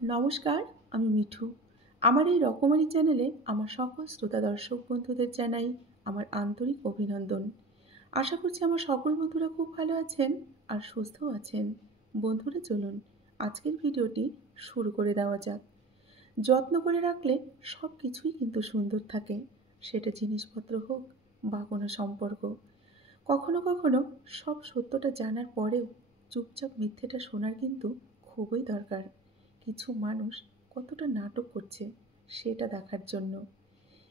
নমস্কার, আমি মিঠু। আমার এই রকমারি চ্যানেলে আমার সকল শ্রোতা দর্শক বন্ধুদের জানাই আমার আন্তরিক অভিনন্দন। আশা করছি আমার সকল বন্ধুরা খুব ভালো আছেন আর সুস্থও আছেন। বন্ধুরা চলুন আজকের ভিডিওটি শুরু করে দেওয়া যাক। যত্ন করে রাখলে সব কিছুই কিন্তু সুন্দর থাকে, সেটা জিনিসপত্র হোক বা কোনো সম্পর্ক। কখনো কখনো সব সত্যটা জানার পরেও চুপচাপ মিথ্যেটা শোনার কিন্তু খুবই দরকার। কিছু মানুষ কতটা নাটক করছে সেটা দেখার জন্য।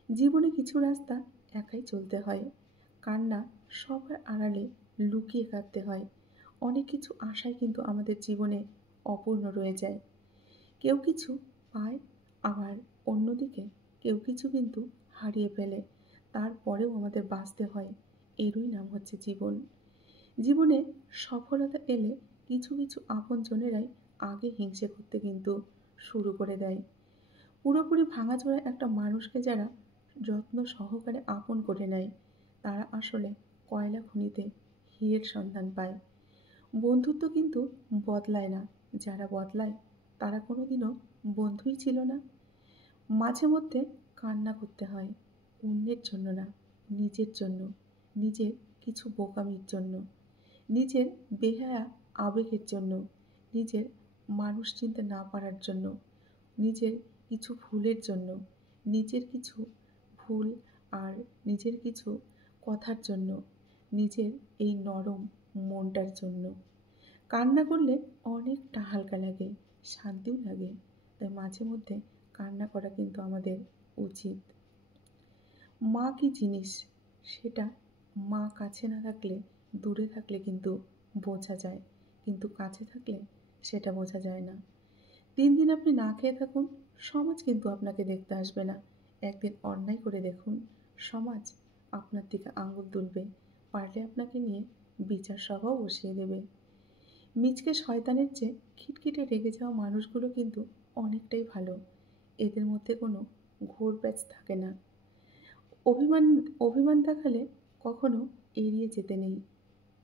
জীবনে কিছু রাস্তা একাই চলতে হয়, কান্না সবার আড়ালে লুকিয়ে কাঁদতে হয়। অনেক কিছু আশায় কিন্তু আমাদের জীবনে অপূর্ণ রয়ে যায়। কেউ কিছু পায়, আবার অন্যদিকে কেউ কিছু কিন্তু হারিয়ে ফেলে। তারপরেও আমাদের বাঁচতে হয়, এরই নাম হচ্ছে জীবন। জীবনে সফলতা এলে কিছু কিছু আপনজনেরাই আগে হিংসে করতে কিন্তু শুরু করে দেয়। পুরোপুরি ভাঙাচোরা একটা মানুষকে যারা যত্ন সহকারে আপন করে নেয়, তারা আসলে কয়লা খনিতে হীরের সন্ধান পায়। বন্ধুত্ব কিন্তু বদলায় না, যারা বদলায় তারা কোনোদিনও বন্ধুই ছিল না। মাঝে মধ্যে কান্না করতে হয়, অন্যের জন্য না, নিজের জন্য। নিজের কিছু বোকামির জন্য, নিজের বেহায়া আবেগের জন্য, নিজের মানুষ চিনতে না পারার জন্য, নিজের কিছু ভুলের জন্য, নিজের কিছু ভুল আর নিজের কিছু কথার জন্য, নিজের এই নরম মনটার জন্য। কান্না করলে অনেকটা হালকা লাগে, শান্তিও লাগে। তাই মাঝে মধ্যে কান্না করা কিন্তু আমাদের উচিত। মা কী জিনিস সেটা মা কাছে না থাকলে, দূরে থাকলে কিন্তু বোঝা যায়, কিন্তু কাছে থাকলে সেটা বোঝা যায় না। ৩ দিন আপনি না খেয়ে থাকুন, সমাজ কিন্তু আপনাকে দেখতে আসবে না। একদিন অন্যায় করে দেখুন, সমাজ আপনার দিকে আঙুল তুলবে, পারলে আপনাকে নিয়ে বিচার সভাও বসিয়ে দেবে। মিচকে শয়তানের চেয়ে খিটখিটে রেগে যাওয়া মানুষগুলো কিন্তু অনেকটাই ভালো। এদের মধ্যে কোনো ঘোর প্যাচ থাকে না। অভিমান অভিমান দেখালে কখনো এড়িয়ে যেতে নেই,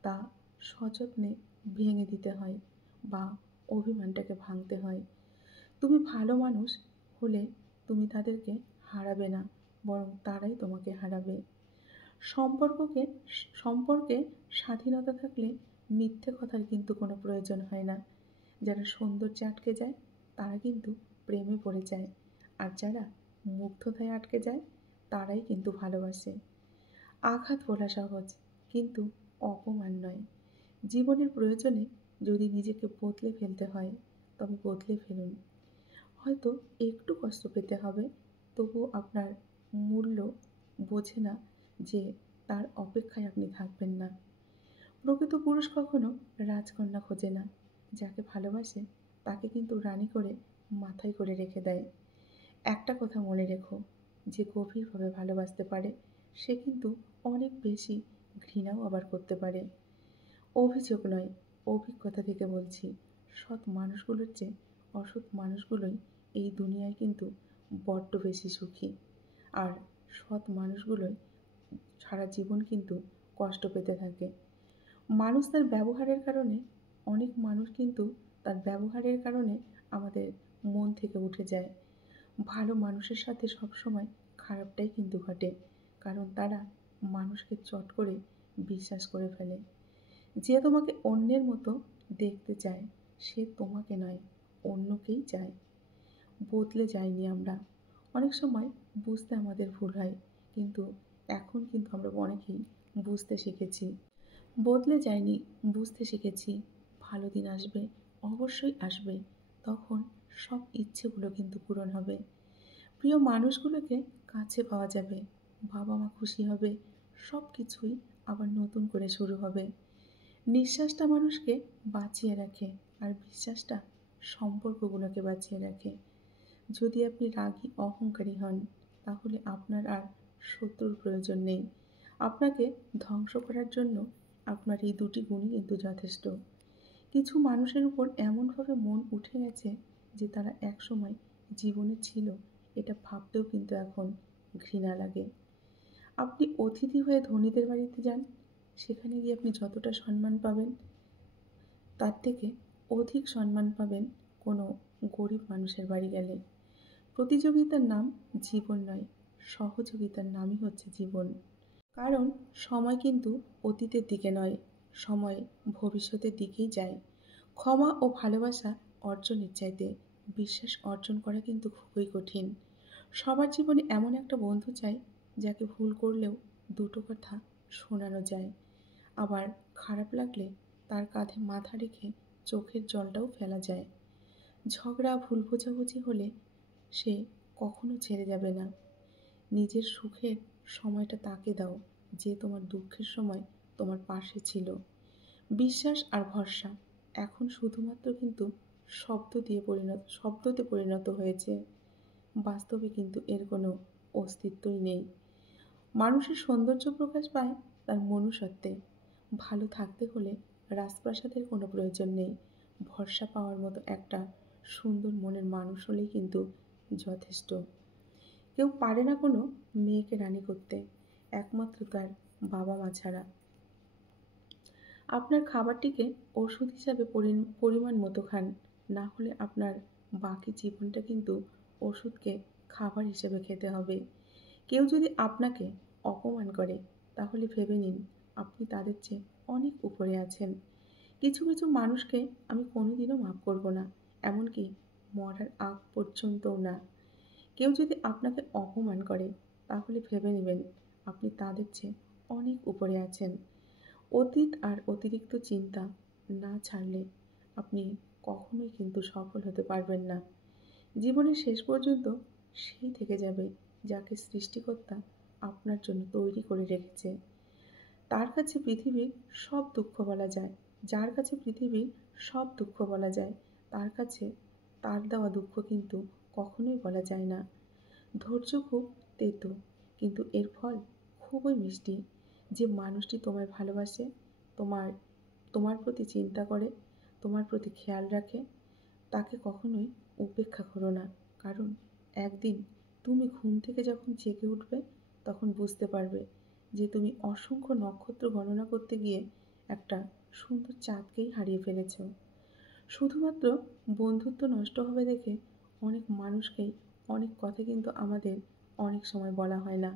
তা সযত্নে ভেঙে দিতে হয় বা অভিমানটাকে ভাঙতে হয়। তুমি ভালো মানুষ হলে তুমি তাদেরকে হারাবে না, বরং তারাই তোমাকে হারাবে। সম্পর্ককে সম্পর্কে স্বাধীনতা থাকলে মিথ্যে কথার কিন্তু কোনো প্রয়োজন হয় না। যারা সৌন্দর্যে আটকে যায় তারা কিন্তু প্রেমে পড়ে যায়, আর যারা মুগ্ধতায় আটকে যায় তারাই কিন্তু ভালোবাসে। আঘাত বলা সহজ, কিন্তু অপমান নয়। জীবনের প্রয়োজনে যদি নিজেকে বদলে ফেলতে হয়, তবে বদলে ফেলুন। হয়তো একটু কষ্ট পেতে হবে, তবুও আপনার মূল্য বোঝে না যে তার অপেক্ষায় আপনি থাকবেন না। প্রকৃত পুরুষ কখনো রাজকন্যা খোঁজে না, যাকে ভালোবাসে তাকে কিন্তু রানী করে মাথায় করে রেখে দেয়। একটা কথা মনে রেখো, যে গভীরভাবে ভালোবাসতে পারে সে কিন্তু অনেক বেশি ঘৃণাও আবার করতে পারে। অভিযোগ নয়, অভিজ্ঞতা থেকে বলছি, সৎ মানুষগুলোর চেয়ে অসৎ মানুষগুলোই এই দুনিয়ায় কিন্তু বড্ড বেশি সুখী। আর সৎ মানুষগুলোই সারা জীবন কিন্তু কষ্ট পেতে থাকে। মানুষ তার ব্যবহারের কারণে, অনেক মানুষ কিন্তু তার ব্যবহারের কারণে আমাদের মন থেকে উঠে যায়। ভালো মানুষের সাথে সবসময় খারাপটাই কিন্তু ঘটে, কারণ তারা মানুষকে চট করে বিশ্বাস করে ফেলে। যে তোমাকে অন্যের মতো দেখতে চায় সে তোমাকে নয়, অন্যকেই চায়। বদলে যাইনি আমরা, অনেক সময় বুঝতে আমাদের ভুল হয়, কিন্তু এখন কিন্তু আমরা অনেকেই বুঝতে শিখেছি। বদলে যাইনি, বুঝতে শিখেছি। ভালো দিন আসবে, অবশ্যই আসবে, তখন সব ইচ্ছেগুলো কিন্তু পূরণ হবে। প্রিয় মানুষগুলোকে কাছে পাওয়া যাবে, বাবা মা খুশি হবে, সব কিছুই আবার নতুন করে শুরু হবে। নিঃশ্বাসটা মানুষকে বাঁচিয়ে রাখে, আর বিশ্বাসটা সম্পর্কগুলোকে বাঁচিয়ে রাখে। যদি আপনি রাগী অহংকারী হন, তাহলে আপনার আর শত্রুর প্রয়োজন নেই। আপনাকে ধ্বংস করার জন্য আপনার এই দুটি গুণই কিন্তু যথেষ্ট। কিছু মানুষের উপর এমনভাবে মন উঠে গেছে যে তারা একসময় জীবনে ছিল, এটা ভাবতেও কিন্তু এখন ঘৃণা লাগে। আপনি অতিথি হয়ে ধনীদের বাড়িতে যান, সেখানে গিয়ে আপনি যতটা সম্মান পাবেন তার থেকে অধিক সম্মান পাবেন কোনো গরিব মানুষের বাড়ি গেলে। প্রতিযোগিতার নাম জীবন নয়, সহযোগিতার নামই হচ্ছে জীবন। কারণ সময় কিন্তু অতীতের দিকে নয়, সময় ভবিষ্যতের দিকেই যায়। ক্ষমা ও ভালোবাসা অর্জনের চাইতে বিশ্বাস অর্জন করা কিন্তু খুবই কঠিন। সবার জীবনে এমন একটা বন্ধু চাই যাকে ভুল করলেও দুটো কথা শোনানো যায়, আবার খারাপ লাগলে তার কাঁধে মাথা রেখে চোখের জলটাও ফেলা যায়। ঝগড়া ভুল বোঝাবুঝি হলে সে কখনো ছেড়ে যাবে না। নিজের সুখের সময়টা তাকে দাও, যে তোমার দুঃখের সময় তোমার পাশে ছিল। বিশ্বাস আর ভরসা এখন শুধুমাত্র কিন্তু শব্দতে পরিণত হয়েছে। বাস্তবে কিন্তু এর কোনো অস্তিত্বই নেই। মানুষের সৌন্দর্য প্রকাশ পায় তার মনুষ্যত্বে। ভালো থাকতে হলে রাজপ্রাসাদের কোনো প্রয়োজন নেই। ভরসা পাওয়ার মতো একটা সুন্দর মনের মানুষ হলেই কিন্তু যথেষ্ট। কেউ পারে না কোনো মেয়েকে রানী করতে, একমাত্র তার বাবা মা ছাড়া। আপনার খাবারটিকে ওষুধ হিসাবে পরিমাণ মতো খান, না হলে আপনার বাকি জীবনটা কিন্তু ওষুধকে খাবার হিসেবে খেতে হবে। কেউ যদি আপনাকে অপমান করে তাহলে ভেবে নিন আপনি তাদের চেয়ে অনেক উপরে আছেন। কিছু কিছু মানুষকে আমি কোনোদিনও মাফ করব না, এমনকি মরার আগ পর্যন্তও না। কেউ যদি আপনাকে অপমান করে তাহলে ভেবে নেবেন আপনি তাদের চেয়ে অনেক উপরে আছেন। অতীত আর অতিরিক্ত চিন্তা না ছাড়লে আপনি কখনোই কিন্তু সফল হতে পারবেন না। জীবনের শেষ পর্যন্ত সেই থেকে যাবে যাকে সৃষ্টিকর্তা আপনার জন্য তৈরি করে রেখেছে। তার কাছে পৃথিবীর সব দুঃখ বলা যায়, যার কাছে পৃথিবীর সব দুঃখ বলা যায়, তার কাছে তার দেওয়া দুঃখ কিন্তু কখনোই বলা যায় না। ধৈর্য খুব তেতো, কিন্তু এর ফল খুবই মিষ্টি। যে মানুষটি তোমায় ভালোবাসে, তোমার তোমার প্রতি চিন্তা করে, তোমার প্রতি খেয়াল রাখে, তাকে কখনোই উপেক্ষা করো না। কারণ একদিন তুমি ঘুম থেকে যখন জেগে উঠবে তখন বুঝতে পারবে যে তুমি অসংখ্য নক্ষত্র গণনা করতে গিয়ে একটা সুন্দর চাঁদকেই হারিয়ে ফেলেছ। শুধুমাত্র বন্ধুত্ব নষ্ট হবে দেখে অনেক মানুষকেই অনেক কথা কিন্তু আমাদের অনেক সময় বলা হয় না।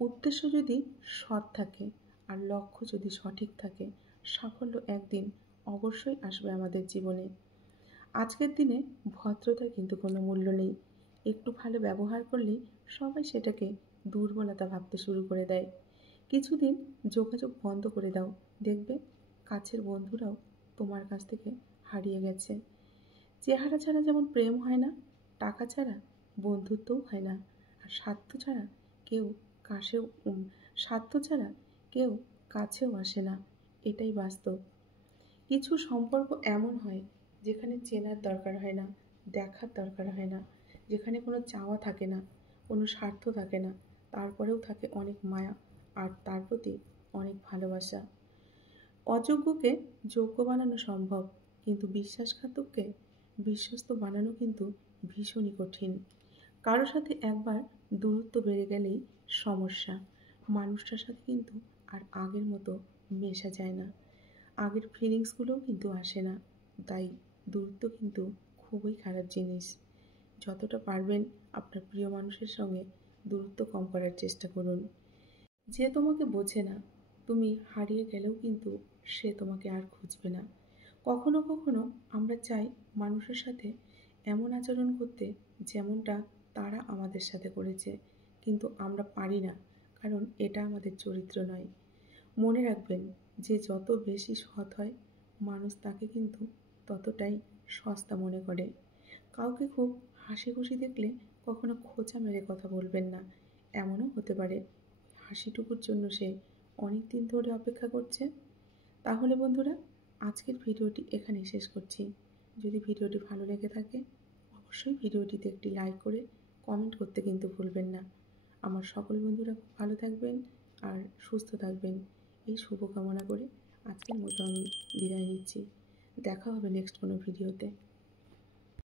উদ্দেশ্য যদি সৎ থাকে আর লক্ষ্য যদি সঠিক থাকে, সাফল্য একদিন অবশ্যই আসবে আমাদের জীবনে। আজকের দিনে ভদ্রতার কিন্তু কোনো মূল্য নেই। একটু ভালো ব্যবহার করলেই সবাই সেটাকে দুর্বলতা ভাবতে শুরু করে দেয়। কিছুদিন যোগাযোগ বন্ধ করে দাও, দেখবে কাছের বন্ধুরাও তোমার কাছ থেকে হারিয়ে গেছে। চেহারা ছাড়া যেমন প্রেম হয় না, টাকা ছাড়া বন্ধুত্বও হয় না, আর কেউ কাছেও স্বার্থ ছাড়া কেউ কাছেও আসে না। এটাই বাস্তব। কিছু সম্পর্ক এমন হয় যেখানে চেনার দরকার হয় না, দেখার দরকার হয় না, যেখানে কোনো চাওয়া থাকে না, কোনো স্বার্থ থাকে না, তারপরেও থাকে অনেক মায়া আর তার প্রতি অনেক ভালোবাসা। অযোগ্যকে যোগ্য বানানো সম্ভব, কিন্তু বিশ্বাসঘাতককে বিশ্বস্ত বানানো কিন্তু ভীষণই কঠিন। কারো সাথে একবার দূরত্ব বেড়ে গেলেই সমস্যা। মানুষটার সাথে কিন্তু আর আগের মতো মেশা যায় না, আগের ফিলিংসগুলোও কিন্তু আসে না। তাই দূরত্ব কিন্তু খুবই খারাপ জিনিস। যতটা পারবেন আপনার প্রিয় মানুষের সঙ্গে দূরত্ব কম করার চেষ্টা করুন। যে তোমাকে বোঝে না, তুমি হারিয়ে গেলেও কিন্তু সে তোমাকে আর খুঁজবে না। কখনো কখনো আমরা চাই মানুষের সাথে এমন আচরণ করতে যেমনটা তারা আমাদের সাথে করেছে, কিন্তু আমরা পারি না, কারণ এটা আমাদের চরিত্র নয়। মনে রাখবেন, যে যত বেশি সৎ হয় মানুষ তাকে কিন্তু ততটাই সস্তা মনে করে। কাউকে খুব হাসি খুশি দেখলে কখনো খোঁচা মেরে কথা বলবেন না। এমনও হতে পারে হাসিটুকুর জন্য সে অনেক দিন ধরে অপেক্ষা করছে। তাহলে বন্ধুরা, আজকের ভিডিওটি এখানেই শেষ করছি। যদি ভিডিওটি ভালো লেগে থাকে অবশ্যই ভিডিওটিতে একটি লাইক করে কমেন্ট করতে কিন্তু ভুলবেন না। আমার সকল বন্ধুরা খুব ভালো থাকবেন আর সুস্থ থাকবেন, এই শুভকামনা করে আজকের মতো আমি বিদায় নিচ্ছি। দেখা হবে নেক্সট কোনো ভিডিওতে।